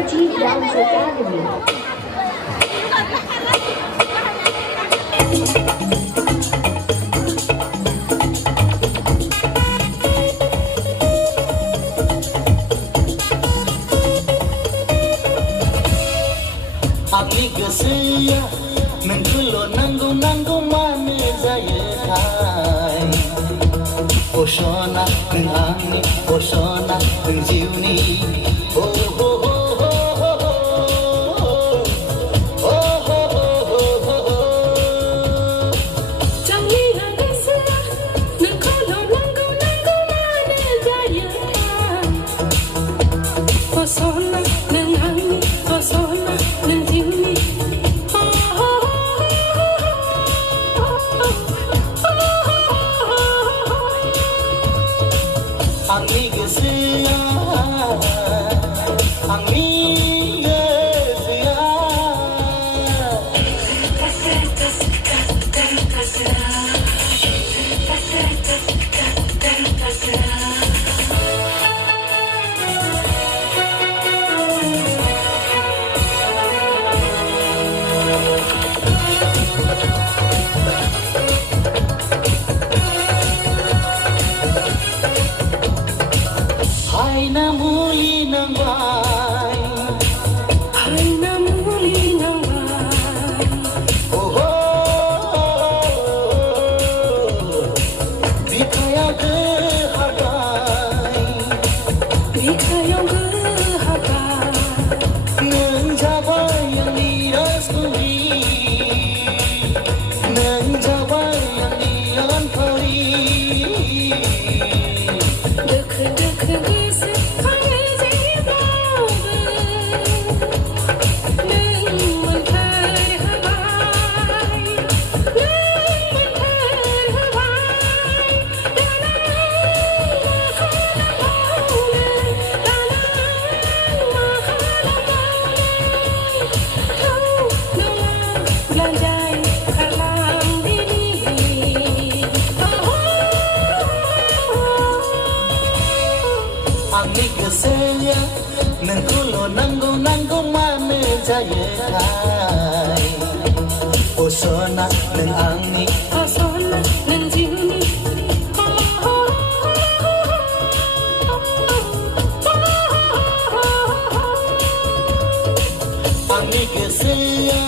Rajiv Dance Academy. Ami goseya nengkulo nanggo mane zayetai Oshona neng angin Oshona neng jiuni Oh oh oh oh oh oh oh oh oh Jangi goseya nengkulo nanggo mane zayetai Oshona neng angin Oshona neng jiuni Ami goseya Ami goseya Hai namuli nang bai Hai namuli nang bai Oh oh Dikaya ke hargai Dikayang berharga Mencapai yang direstui Mencapai yang diantori Dek-dek gese hai jibabe Neng menterhabai Neng menterhabai Danang makalaule Danang makalaule Kau nolak belanjai kalang dini Ami goseya nengkulo nanggo mane jayetai Osona neng angni Oshona neng jiuni Ami goseya